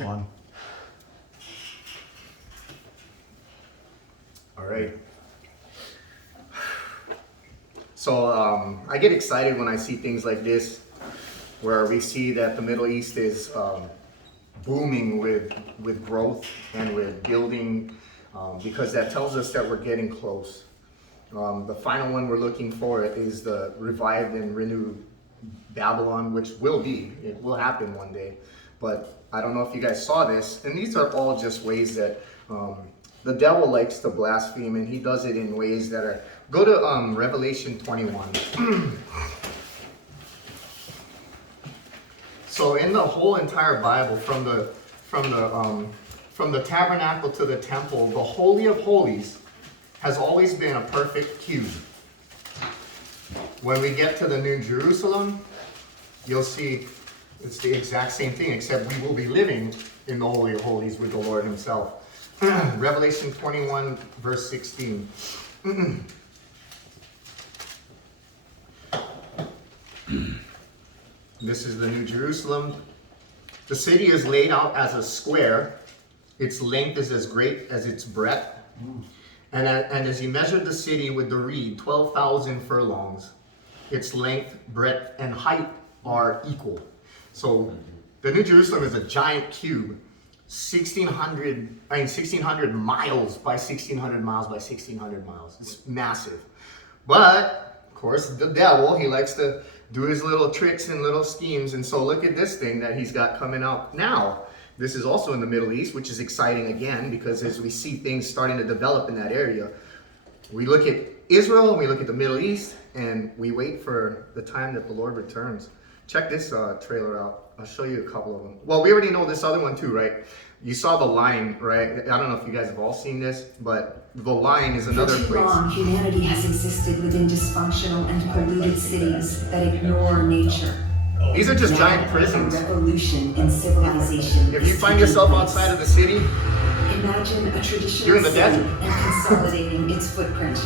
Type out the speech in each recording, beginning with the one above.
On. All right. So I get excited when I see things like this, where we see that the Middle East is booming with growth and with building, because that tells us that we're getting close. The final one we're looking for is the revived and renewed Babylon, which it will happen one day. But I don't know if you guys saw this, and these are all just ways that the devil likes to blaspheme, and he does it in ways that are. Go to Revelation 21. So in the whole entire Bible, from the tabernacle to the temple, the Holy of Holies has always been a perfect cube. When we get to the New Jerusalem, you'll see it's the exact same thing, except we will be living in the Holy of Holies with the Lord himself. Revelation 21, verse 16. This is the New Jerusalem. The city is laid out as a square. Its length is as great as its breadth. And as you measured the city with the reed, 12,000 furlongs, its length, breadth, and height are equal. So the New Jerusalem is a giant cube, 1,600 miles by 1,600 miles by 1,600 miles. It's massive. But, of course, the devil, he likes to do his little tricks and little schemes. And so look at this thing that he's got coming out now. This is also in the Middle East, which is exciting again, because as we see things starting to develop in that area, we look at Israel, and we look at the Middle East, and we wait for the time that the Lord returns. Check this trailer out. I'll show you a couple of them. Well, we already know this other one too, right? You saw the line, right? I don't know if you guys have all seen this, but the line is another For too place. long, humanity has existed within dysfunctional and polluted cities that ignore nature. These are just Now, giant prisons. a revolution in civilization. If you is find taking yourself place. outside of the city, Imagine a traditional you're in the city desert. and consolidating its footprint,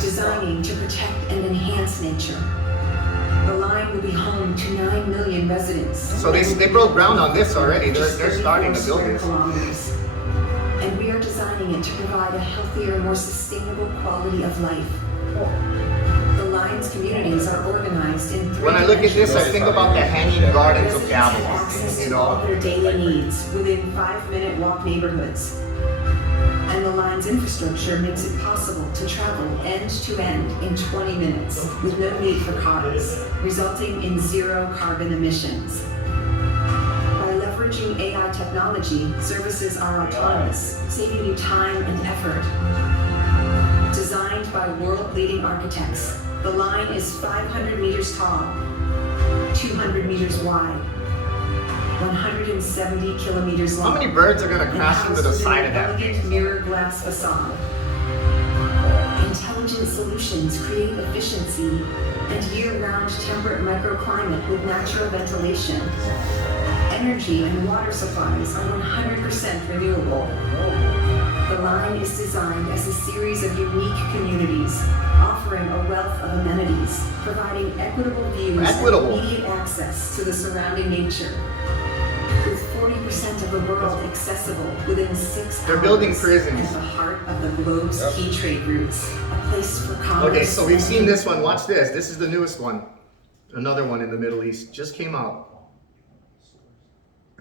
designing to protect and enhance nature. The line will be home to 9 million residents. so they broke ground on this already. They're starting to build square this. kilometers. And we are designing it to provide a healthier, more sustainable quality of life. The line's communities are organized in When I look at this, I think about the hanging gardens of Residents have Babylon. access You to all know, their daily needs within 5-minute walk neighborhoods. And the line's infrastructure makes it possible to travel end to end in 20 minutes with no need for cars, resulting in zero carbon emissions. By leveraging AI technology, services are autonomous, saving you time and effort. Designed by world-leading architects, the line is 500 meters tall, 200 meters wide, 170 kilometers long. how many birds are going to crash into the side of that Elegant thing? mirror glass facade. Intelligent solutions create efficiency and year-round temperate microclimate with natural ventilation. Energy and water supplies are 100% renewable. The line is designed as a series of unique communities, offering a wealth of amenities, providing equitable views Equitable. and immediate access to the surrounding nature. With 40% of the world accessible within 6 They're building hours, prisons. at the heart of the globe's key trade routes, a place for commerce. Okay, so we've seen this one. Watch this. This is the newest one. Another one in the Middle East. Just came out.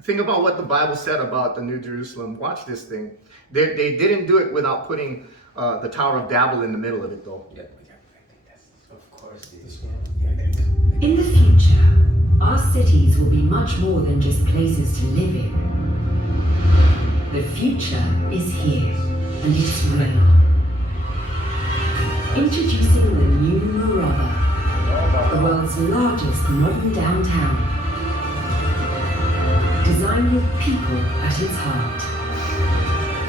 Think about what the Bible said about the New Jerusalem. Watch this thing. They didn't do it without putting the Tower of Babel in the middle of it, though. Yeah, of course. In the future, our cities will be much more than just places to live in. The future is here, and it's real. Introducing the new Morava, the world's largest modern downtown. Designed with people at its heart.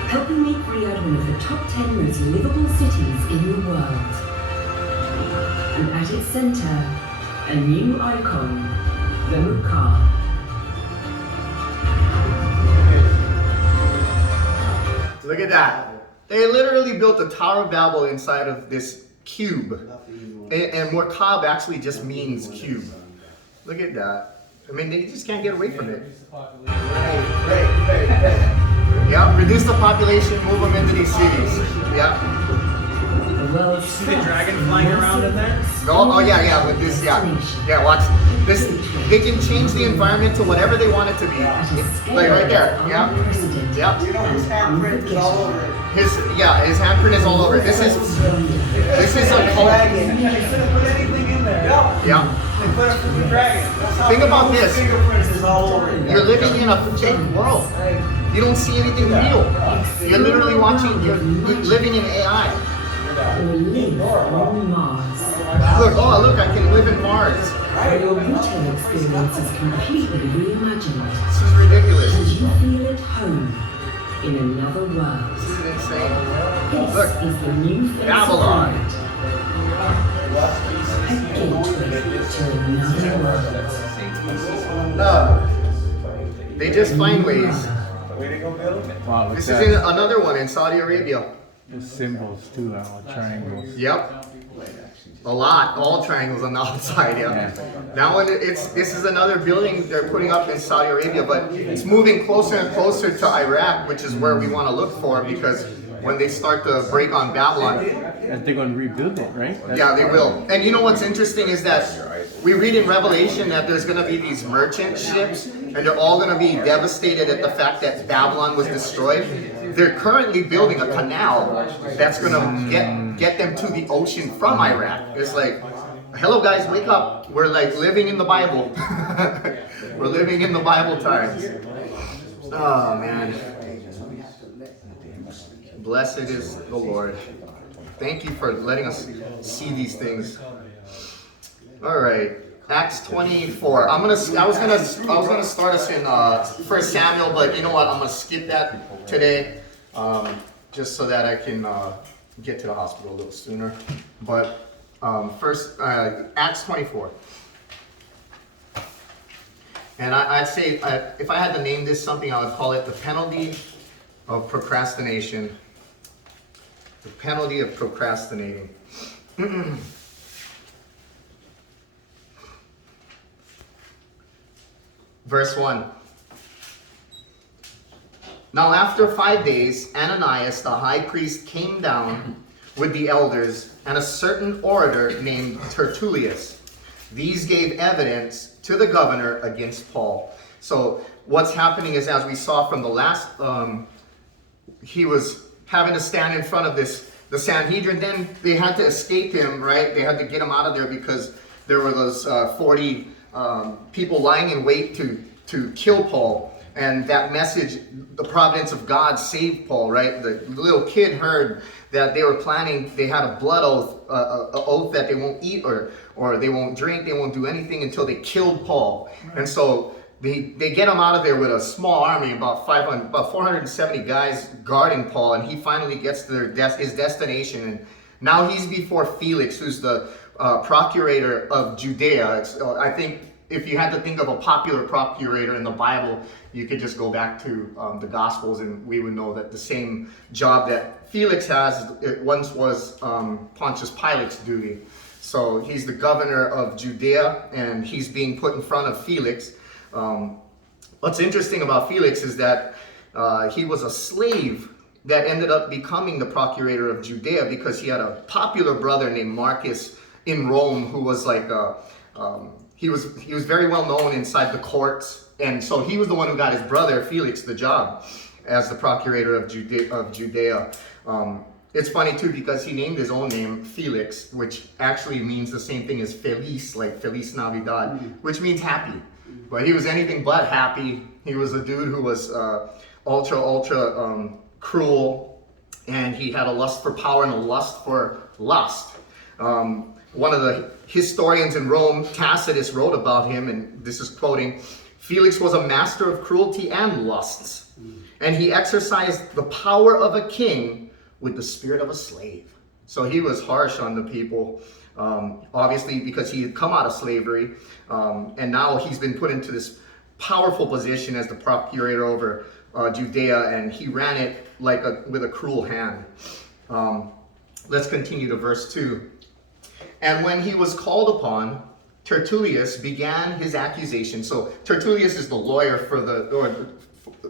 Helping make Riyadh one of the top 10 most livable cities in the world. And at its center, a new icon, the Muqar. Look at that. They literally built the Tower of Babel inside of this cube. And Morkab actually just means cube. Look at that. I mean, they just can't get away from it. Right. Yeah, reduce the population, move them into these cities. Yeah. The world's See the dragon flying around in there? Oh yeah, with this, yeah. Yeah, watch. This, they can change the environment to whatever they want it to be. Like right there, yeah. Yeah. You know his handprint is all over it. His handprint is all over it. This is a cult. Dragon. They couldn't put anything in there. Yeah. They put it for the dragon. That's how Think about this. fingerprints is all over it. You're living in a fake world. You don't see anything real. You're literally you're living in AI. or live on Mars. Look, I can live in Mars. Where your retail experience is completely reimagined. This is ridiculous. And you feel at home in another world. This is insane. This Look, is the new face Babylon. of light. A gateway to another world. They just find ways. Way to go, Bill. Wow, look This at is in that. another one in Saudi Arabia. The symbols too, triangles. Yep. A lot, all triangles on the outside, yeah. That one, this is another building they're putting up in Saudi Arabia, but it's moving closer and closer to Iraq, which is where we want to look for, because when they start to break on Babylon, They're going to rebuild it, right? yeah, they will. And you know what's interesting is that we read in Revelation that there's going to be these merchant ships, and they're all going to be devastated at the fact that Babylon was destroyed. They're currently building a canal that's going to get them to the ocean from Iraq. It's like, hello guys, wake up. We're like living in the Bible. We're living in the Bible times. Oh man. Blessed is the Lord. Thank you for letting us see these things. All right, Acts 24. I was gonna start us in 1 Samuel, but you know what? I'm gonna skip that today, just so that I can get to the hospital a little sooner. But first, Acts 24. And I'd say if I had to name this something, I would call it the penalty of procrastination. The penalty of procrastinating. Verse 1. Now after 5 days, Ananias the high priest came down with the elders and a certain orator named Tertullius. These gave evidence to the governor against Paul. So what's happening is, as we saw from the last, he was having to stand in front of the Sanhedrin. Then they had to escape him, right? They had to get him out of there because there were those 40 people lying in wait to kill Paul. And that message, the providence of God saved Paul, right? The little kid heard that they were planning, they had a blood oath, an oath that they won't eat or they won't drink, they won't do anything until they killed Paul. And so they get him out of there with a small army, about 470 guys guarding Paul, and he finally gets to his destination. And now he's before Felix, who's the procurator of Judea. I think if you had to think of a popular procurator in the Bible, you could just go back to the Gospels, and we would know that the same job that Felix has, it once was Pontius Pilate's duty. So he's the governor of Judea, and he's being put in front of Felix. What's interesting about Felix is that he was a slave that ended up becoming the procurator of Judea because he had a popular brother named Marcus in Rome who was like he was very well known inside the courts, and so he was the one who got his brother Felix the job as the procurator of Judea. It's funny too because he named his own name Felix, which actually means the same thing as Feliz, like Feliz Navidad, which means happy. But he was anything but happy. He was a dude who was ultra cruel, and he had a lust for power and a lust for lust. One of the historians in Rome, Tacitus, wrote about him, and this is quoting, Felix was a master of cruelty and lusts, and he exercised the power of a king with the spirit of a slave. So he was harsh on the people, obviously because he had come out of slavery, and now he's been put into this powerful position as the procurator over Judea, and he ran it like with a cruel hand. Let's continue to verse 2. And when he was called upon, Tertullius began his accusation. So Tertullius is the lawyer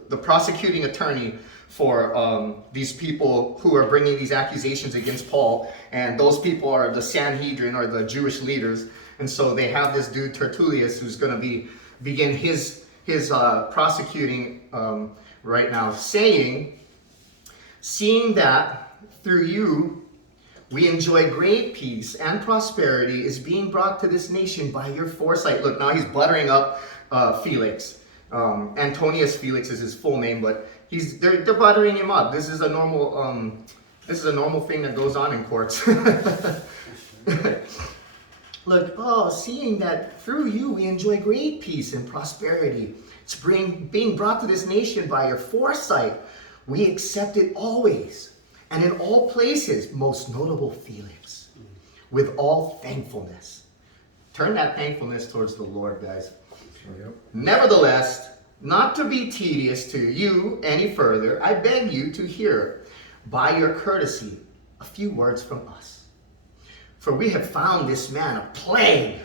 the prosecuting attorney for these people who are bringing these accusations against Paul, and those people are the Sanhedrin, or the Jewish leaders. And so they have this dude Tertullius who's going to begin his prosecuting right now, saying, seeing that through you we enjoy great peace and prosperity is being brought to this nation by your foresight. Look, now he's buttering up Felix. Antonius Felix is his full name, but they're buttering him up. This is a normal thing that goes on in courts. Look, seeing that through you we enjoy great peace and prosperity. It's being brought to this nation by your foresight. We accept it always and in all places, most notable Felix, with all thankfulness. Turn that thankfulness towards the Lord, guys. Nevertheless, not to be tedious to you any further, I beg you to hear, by your courtesy, a few words from us. For we have found this man a plague,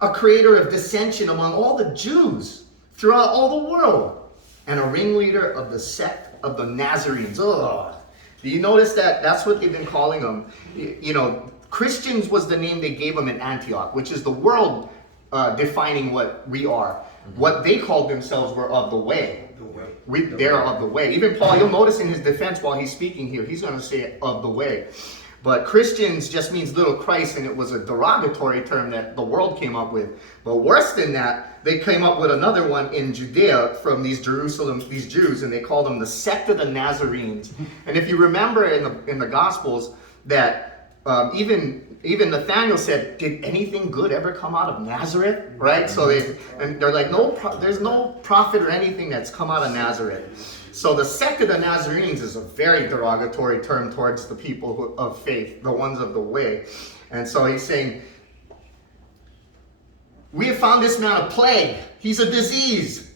a creator of dissension among all the Jews throughout all the world, and a ringleader of the sect of the Nazarenes. Ugh. Do you notice that? That's what they've been calling them. You know, Christians was the name they gave them in Antioch, which is the world defining what we are. What they called themselves were of the way. They're of the way. Even Paul, you'll notice in his defense while he's speaking here, he's going to say of the way. But Christians just means little Christ, and it was a derogatory term that the world came up with. But worse than that, they came up with another one in Judea from these Jews, and they called them the sect of the Nazarenes. And if you remember in the Gospels that even Nathanael said, "Did anything good ever come out of Nazareth?" Right? So they're like, there's no prophet or anything that's come out of Nazareth. So the sect of the Nazarenes is a very derogatory term towards the people of faith, the ones of the way. And so he's saying, we have found this man a plague. He's a disease,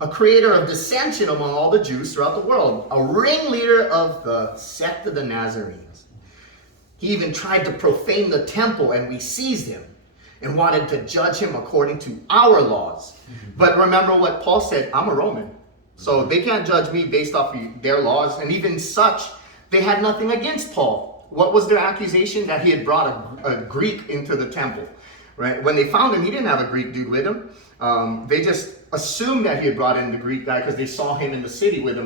a creator of dissension among all the Jews throughout the world, a ringleader of the sect of the Nazarenes. He even tried to profane the temple, and we seized him and wanted to judge him according to our laws. But remember what Paul said, I'm a Roman. So they can't judge me based off of their laws. And even such, they had nothing against Paul. What was their accusation? That he had brought a Greek into the temple. Right? When they found him, he didn't have a Greek dude with him. They just assumed that he had brought in the Greek guy because they saw him in the city with him